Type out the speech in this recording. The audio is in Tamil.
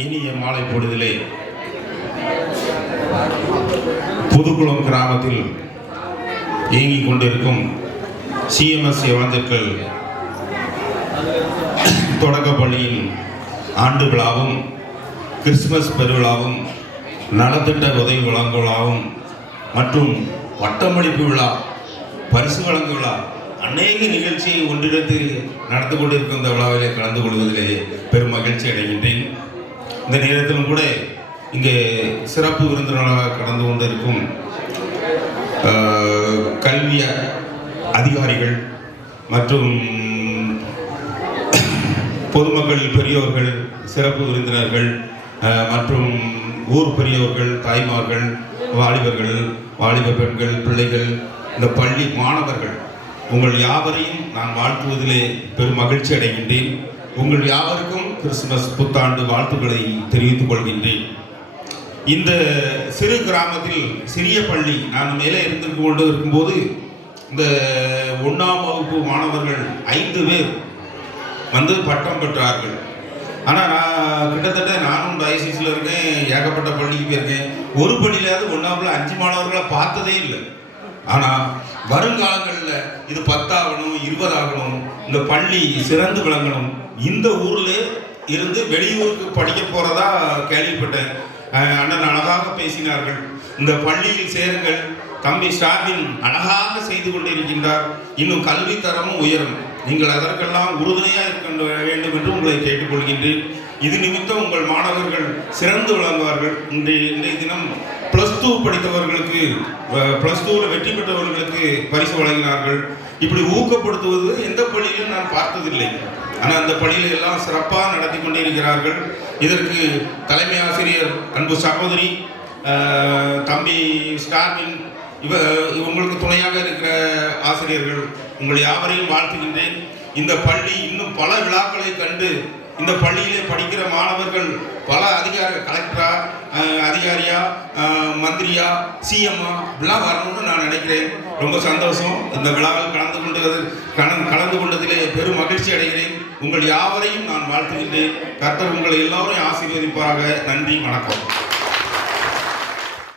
இனிய மாலை பொழுதிலே புதுக்குளம் கிராமத்தில் இயங்கிக் கொண்டிருக்கும் சிஎம்எஸ் எவாஞ்சலிக்கல் தொடக்கப்பள்ளியின் ஆண்டு விழாவும் கிறிஸ்துமஸ் பெருவிழாவும் நலத்திட்ட உதவி வழங்கு விழாவும் மற்றும் பட்டமளிப்பு விழா பரிசு வழங்கு விழா அநேக நிகழ்ச்சியை ஒன்றிணைத்து நடந்து கொண்டிருக்கும் இந்த விழாவிலே கலந்து கொள்வதிலே பெரும் மகிழ்ச்சி அடைகின்றேன். இந்த நேரத்திலும் கூட இங்கே சிறப்பு விருந்தினராக கடந்து கொண்டிருக்கும் கல்வி அதிகாரிகள் மற்றும் பொதுமக்கள் பெரியோர்கள், சிறப்பு விருந்தினர்கள் மற்றும் ஊர் பெரியோர்கள், தாய்மார்கள், வாலிபர்கள், வாலிப பெண்கள், பிள்ளைகள், இந்த பள்ளி மாணவர்கள் உங்கள் யாவரையும் நான் வாழ்த்துவதிலே பெரும் மகிழ்ச்சி அடைகின்றேன். உங்கள் யாவருக்கும் கிறிஸ்துமஸ் புத்தாண்டு வாழ்த்துக்களை தெரிவித்துக் கொள்கின்றேன். இந்த சிறு கிராமத்தில் சிறிய பள்ளி நான் மேலே இருந்து கொண்டு இருக்கும்போது இந்த 1ஆம் வகுப்பு மாணவர்கள் 5 பேர் வந்து பட்டம் பெற்றார்கள். ஆனால் நான் கிட்டத்தட்ட நானும் டயசிஸில் இருக்கேன், ஏகப்பட்ட பள்ளிக்கு போயிருக்கேன். ஒரு பள்ளியிலாவது 1ஆம்ல 5 மாணவர்களை பார்த்ததே இல்லை. ஆனால் வருங்காலங்களில் இது 10 ஆகணும், 20 ஆகணும், இந்த பள்ளி சிறந்து விளங்கணும். இந்த ஊரில் இருந்து வெளியூருக்கு படிக்க போகிறதா கேள்விப்பட்டேன். அண்ணன் அழகாக பேசினார்கள். இந்த பள்ளியில் சேருங்கள், தம்பி ஸ்டாலின் அழகாக செய்து கொண்டிருக்கின்றார், இன்னும் கல்வி தரமும் உயரும், நீங்கள் அதற்கெல்லாம் உறுதுணையாக இருக்க வேண்டும் என்று உங்களை கேட்டுக்கொள்கின்றேன். இது நிமித்தம் உங்கள் மாணவர்கள் சிறந்து விளங்குவார்கள். இன்றைய தினம் +2 படித்தவர்களுக்கு, +2வில் வெற்றி பெற்றவர்களுக்கு பரிசு வழங்கினார்கள். இப்படி ஊக்கப்படுத்துவது எந்த பள்ளியிலும் நான் பார்த்ததில்லை. ஆனால் அந்த பள்ளியில் எல்லாம் சிறப்பாக நடத்தி கொண்டிருக்கிறார்கள். இதற்கு தலைமை ஆசிரியர் அன்பு சகோதரி தம்பி ஸ்டாலின், உங்களுக்கு துணையாக இருக்கிற ஆசிரியர்கள், உங்கள் யாவரையும் வாழ்த்துகின்றேன். இந்த பள்ளி இன்னும் பல விழாக்களை கண்டு இந்த பள்ளியிலே படிக்கிற மாணவர்கள் பல கலெக்டரா, அதிகாரியா, மந்திரியா, சிஎம்மா இப்படிலாம் வரணும்னு நான் நினைக்கிறேன். ரொம்ப சந்தோஷம். இந்த விழாவில் கலந்து கொண்டதிலே பெரும் மகிழ்ச்சி அடைகிறேன். உங்கள் யாவரையும் நான் வாழ்த்துகின்றேன். கர்த்தர் உங்களை எல்லோரையும் ஆசீர்வதிப்பாக. நன்றி, வணக்கம்.